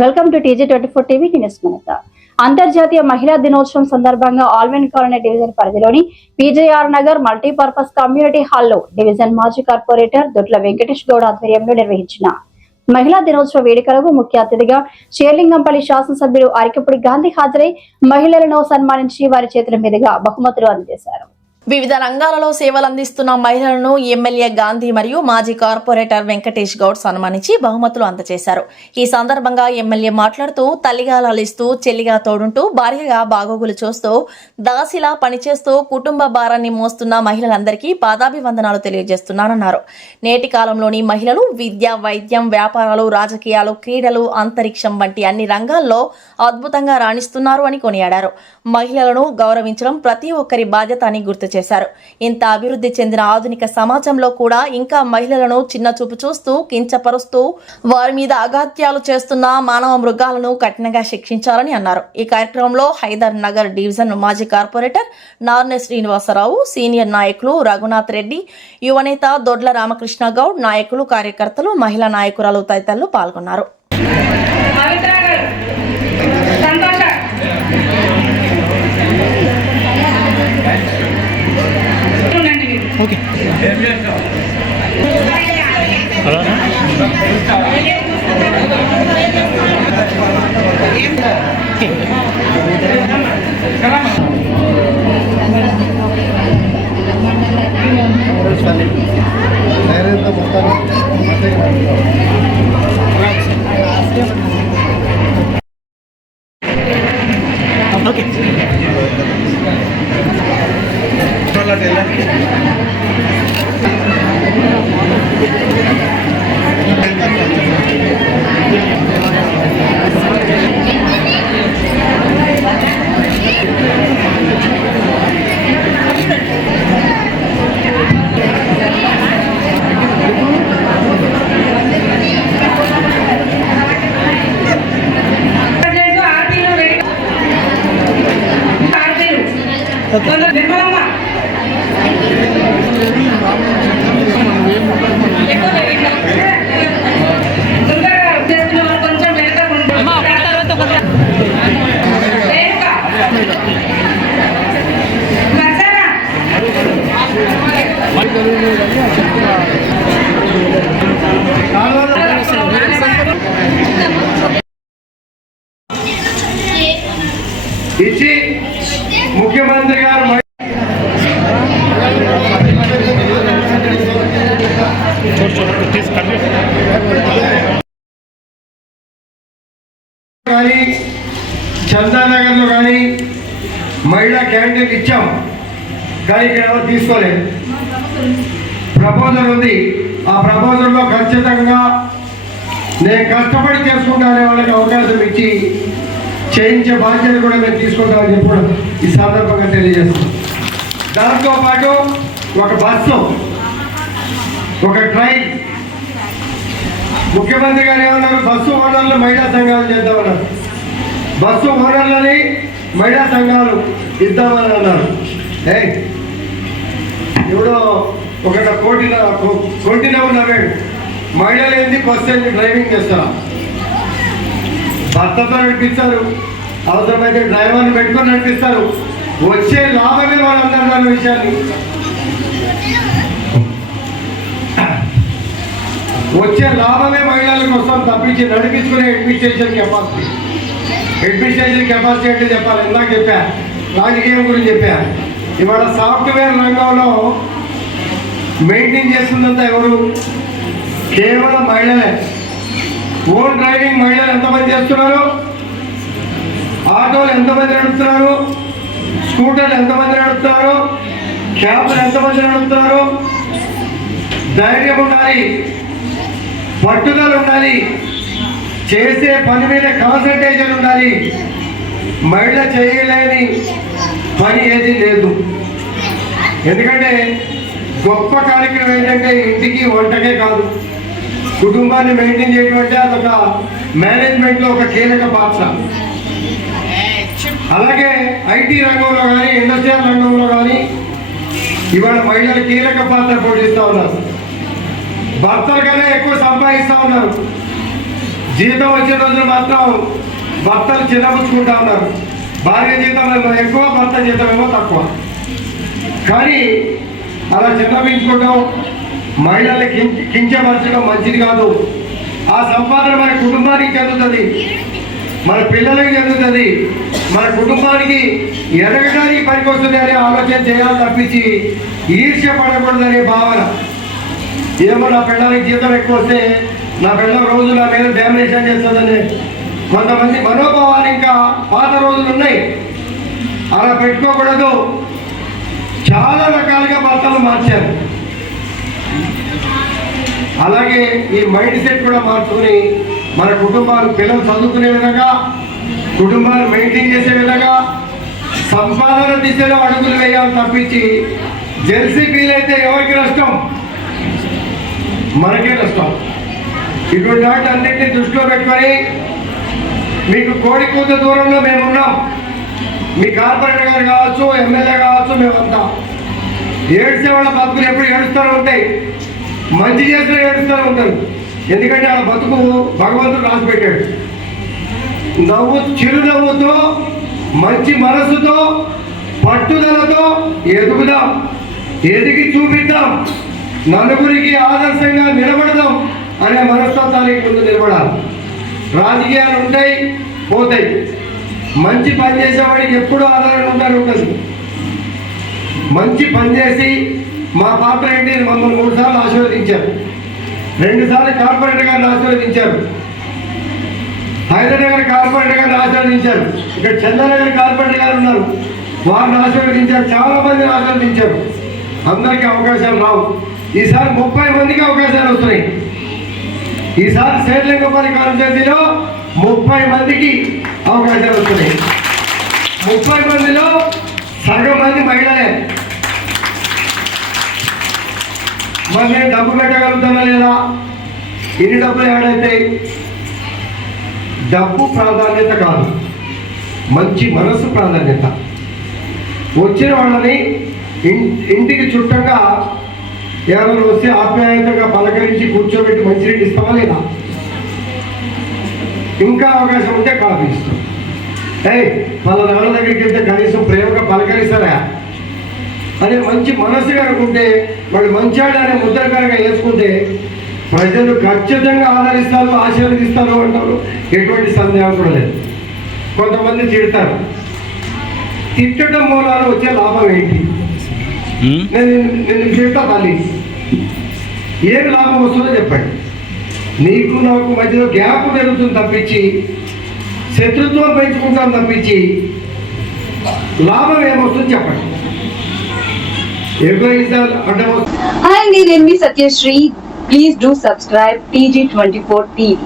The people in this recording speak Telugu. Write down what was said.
Welcome to TG24 TV news మనత. అంతర్జాతీయ మహిళా దినోత్సవం సందర్భంగా ఆల్విన్ కాలనీ డివిజన్ పరిధిలోని PJR నగర్ మల్టీపర్పస్ కమ్యూనిటీ హాల్లో డివిజన్ మాజీ కార్పొరేటర్ దొడ్ల వెంకటేష్ గౌడ్ ఆధ్వర్యంలో నిర్వహించిన మహిళా దినోత్సవ వేడుకలకు ముఖ్య అతిథిగా షేర్లింగంపల్లి శాసనసభ్యుడు అరికపూడి గాంధీ హాజరై మహిళలను సన్మానించి వారి చేతుల మీదుగా బహుమతులు అందజేశారు. వివిధ రంగాలలో సేవలు అందిస్తున్న మహిళలను ఎమ్మెల్యే గాంధీ మరియు మాజీ కార్పొరేటర్ వెంకటేష్ గౌడ్ సన్మానించి బహుమతులు అందజేశారు. ఈ సందర్భంగా ఎమ్మెల్యే మాట్లాడుతూ తల్లిగా లాలిస్తూ చెల్లిగా తోడుంటూ భార్యగా బాగోగులు చూస్తూ దాసిలా పనిచేస్తూ కుటుంబ భారాన్ని మోస్తున్న మహిళలందరికీ పాదాభివందనాలు తెలియజేస్తున్నారన్నారు. నేటి కాలంలోని మహిళలు విద్య, వైద్యం, వ్యాపారాలు, రాజకీయాలు, క్రీడలు, అంతరిక్షం వంటి అన్ని రంగాల్లో అద్భుతంగా రాణిస్తున్నారు అని కొనియాడారు. మహిళలను గౌరవించడం ప్రతి ఒక్కరి బాధ్యత అని గుర్తు చేశారు. ఇంత అభివృద్ధి చెందిన ఆధునిక సమాజంలో కూడా ఇంకా మహిళలను చిన్న చూపు చూస్తూ కించపరుస్తూ వారి మీద అగాత్యాలు చేస్తున్న మానవ మృగాలను కఠినంగా శిక్షించాలని అన్నారు. ఈ కార్యక్రమంలో హైదర్ నగర్ డివిజన్ మాజీ కార్పొరేటర్ నార్నే శ్రీనివాసరావు, సీనియర్ నాయకులు రఘునాథ్ రెడ్డి, యువనేత దొడ్ల రామకృష్ణ గౌడ్, నాయకులు, కార్యకర్తలు, మహిళా నాయకురాలు తదితరులు పాల్గొన్నారు. ఓకే ఇచ్చి ముఖ్యమంత్రి గారు కానీ చందానగర్లో కానీ మహిళా క్యాంటీన్ ఇచ్చాం, కానీ ఇక్కడ ఎవరు తీసుకోలేదు. ప్రపోజల్ ఉంది, ఆ ప్రపోజల్లో ఖచ్చితంగా నేను కష్టపడి చేసుకుంటానే వాళ్ళకి అవకాశం ఇచ్చి చేయించే బాధ్యత కూడా మేము తీసుకుంటామని చెప్పి కూడా ఈ సందర్భంగా తెలియజేస్తాం. దాంతోపాటు ఒక బస్సు, ఒక ట్రైన్, ముఖ్యమంత్రి గారు ఏమన్నారు, బస్సు ఓనర్లు మహిళా సంఘాలు చేద్దామన్నారు. బస్సు ఓనర్లని మహిళా సంఘాలు ఇద్దామని అన్నారు. ఎవడో ఒక కోటిన ఉన్నాడు, మహిళలు ఏంది బస్సు ఏంది డ్రైవింగ్ చేస్తారా? భర్తతో నడిపిస్తారు, అవసరమైతే డ్రైవర్ని పెట్టుకొని నడిపిస్తారు. వచ్చే లాభమే వాళ్ళందరూ అన్న విషయాన్ని, వచ్చే లాభమే మహిళల కోసం తప్పించి నడిపించుకునే అడ్మినిస్ట్రేషన్ కెపాసిటీ అంటే చెప్పాలి. ఇందాక చెప్పా, రాజకీయం గురించి చెప్పా. ఇవాళ సాఫ్ట్వేర్ రంగంలో మెయింటైన్ చేస్తుందంతా ఎవరు? కేవలం మహిళలే. ఓన్ డ్రైవింగ్ మహిళలు ఎంతమంది చేస్తున్నారు? ఆటోలు ఎంతమంది నడుపుతున్నారు? స్కూటర్లు ఎంతమంది నడుపుతున్నారు? క్యాబ్లు ఎంతమంది నడుపుతున్నారు? ధైర్యం ఉండాలి, పట్టుదల ఉండాలి, చేసే పని మీద కాన్సన్ట్రేషన్ ఉండాలి. మహిళ చేయలేని పని ఏది లేదు. ఎందుకంటే గొప్ప కార్యక్రమం ఏంటంటే ఇంటికి వంటకే కాదు, కుటుంబాన్ని మెయింటైన్ చేయడం అంటే అదొక మేనేజ్మెంట్లో ఒక కీలక పాత్ర. అలాగే ఐటీ రంగంలో కానీ, ఇండస్ట్రియల్ రంగంలో కానీ ఇవాళ మహిళలు కీలక పాత్ర పోషిస్తూ ఉన్నారు. భర్తల కన్నా ఎక్కువ సంపాదిస్తూ ఉన్నారు. జీతం వచ్చే రోజులు మాత్రం భర్తలు చిన్నపుచ్చుకుంటా ఉన్నారు. భార్య జీతం ఏమో ఎక్కువ, భర్త జీతం ఏమో తక్కువ. కానీ అలా చిన్నపించుకోవడం, మహిళల్ని కించపరచడం మంచిది కాదు. ఆ సంపాదన మన కుటుంబానికి చెందుతుంది, మన పిల్లలకి చెందుతుంది, మన కుటుంబానికి ఎదగడానికి పనికొస్తుంది అనే ఆలోచన చేయాలి తప్పించి ఈర్ష్య పడకూడదనే భావన. ఏమో నా పిల్లలకి జీతం ఎక్కువ వస్తే నా పిల్లల రోజు నా మీద డామినేషన్ చేస్తుందని కొంతమంది మనోభావాలు ఇంకా పాత రోజులు ఉన్నాయి. అలా పెట్టుకోకూడదు. చాలా రకాలుగా భర్తలు మార్చారు. అలాగే ఈ మైండ్ సెట్ కూడా మార్చుకుని మన కుటుంబాలు, పిల్లలు చదువుకునే విధంగా, కుటుంబాలు మెయింటైన్ చేసే విధంగా సంపాదన దిశలో అడుగులు వేయాలి తప్పించి జెల్సీ ఫీల్ అయితే ఎవరికి నష్టం? మనకే నష్టం. ఇటువంటి వాటి అన్నింటినీ దృష్టిలో పెట్టుకొని మీకు కోడి కూత దూరంలో మేమున్నాం. మీ కార్పొరేటర్ గారు కావచ్చు, ఎమ్మెల్యే కావచ్చు, మేమంతా ఏడ్చే వాళ్ళ బతుకులు ఎప్పుడు ఏడుస్తూనే ఉంటాయి. మంచి చేసిన ఏడుస్తూనే ఉంటారు. ఎందుకంటే వాళ్ళ బతుకు భగవంతుడు రాసి పెట్టాడు. చిరునవ్వుతో, మంచి మనసుతో, పట్టుదలతో ఎదుగుదాం, ఎదిగి చూపిద్దాం, నలుగురికి ఆదర్శంగా నిలబడదాం అనే మనస్తత్వానికి ముందు నిలబడాలి. రాజకీయాలు ఉంటాయి, పోతాయి. మంచి పని చేసేవాడికి ఎప్పుడూ ఆదరణ ఉంటుంది. మంచి పని చేసి మా పాత్ర ఏంటి, మమ్మల్ని 3 సార్లు ఆశీర్వదించారు, 2 సార్లు కార్పొరేటర్ గారిని ఆశీర్వదించారు, హైదరాబాద్ కార్పొరేటర్ గారిని ఆశీర్వదించారు, ఇక్కడ చంద్రనగర్ కార్పొరేటర్ గారు ఉన్నారు, వారిని ఆశీర్వదించారు, చాలా మందిని ఆశీర్వదించారు. అందరికీ అవకాశాలు రావు. ఈసారి 30 మందికి అవకాశాలు వస్తున్నాయి. ఈసారి శేర్లింగపల్లి కాన్స్టిట్యూన్సీలో 30 మందికి అవకాశాలు వస్తున్నాయి. 30 మందిలో సగం మంది మహిళలే. మరి నేను డబ్బు పెట్టగలుగుతానా లేదా? ఇన్ని డబ్బులు ఏడైతే? డబ్బు ప్రాధాన్యత కాదు, మంచి మనసు ప్రాధాన్యత. వచ్చిన వాళ్ళని ఇంటికి చుట్టంగా ఎవరు వస్తే ఆప్యాయంగా పలకరించి కూర్చోబెట్టి మంచినీళ్ళు ఇస్తామా లేదా? ఇంకా అవకాశం ఉంటే కాఫీ ఇస్తాం. వాళ్ళ నాన్న దగ్గరికి వెళ్తే కనీసం ప్రేమగా పలకరిస్తారా అనే మంచి మనసుగా అనుకుంటే, వాళ్ళు మంచాడు అనే ముద్రకరంగా వేసుకుంటే ప్రజలు ఖచ్చితంగా ఆదరిస్తారు, ఆశీర్వదిస్తారు అంటారు. ఎటువంటి సందేహం కూడా లేదు. కొంతమంది తిడతారు. తిట్టడం మూలాన వచ్చే లాభం ఏంటి? నేను తిడతా, మళ్ళీ ఏమి లాభం వస్తుందో చెప్పండి. నీకు నాకు మధ్యలో గ్యాప్ పెరుగుతుంది తప్పించి, శత్రుత్వం పెంచుకుంటాం తప్పించి లాభం ఏమొస్తుంది చెప్పండి. Hi, నేను మీ Satyasri. Please do subscribe TG24 TV.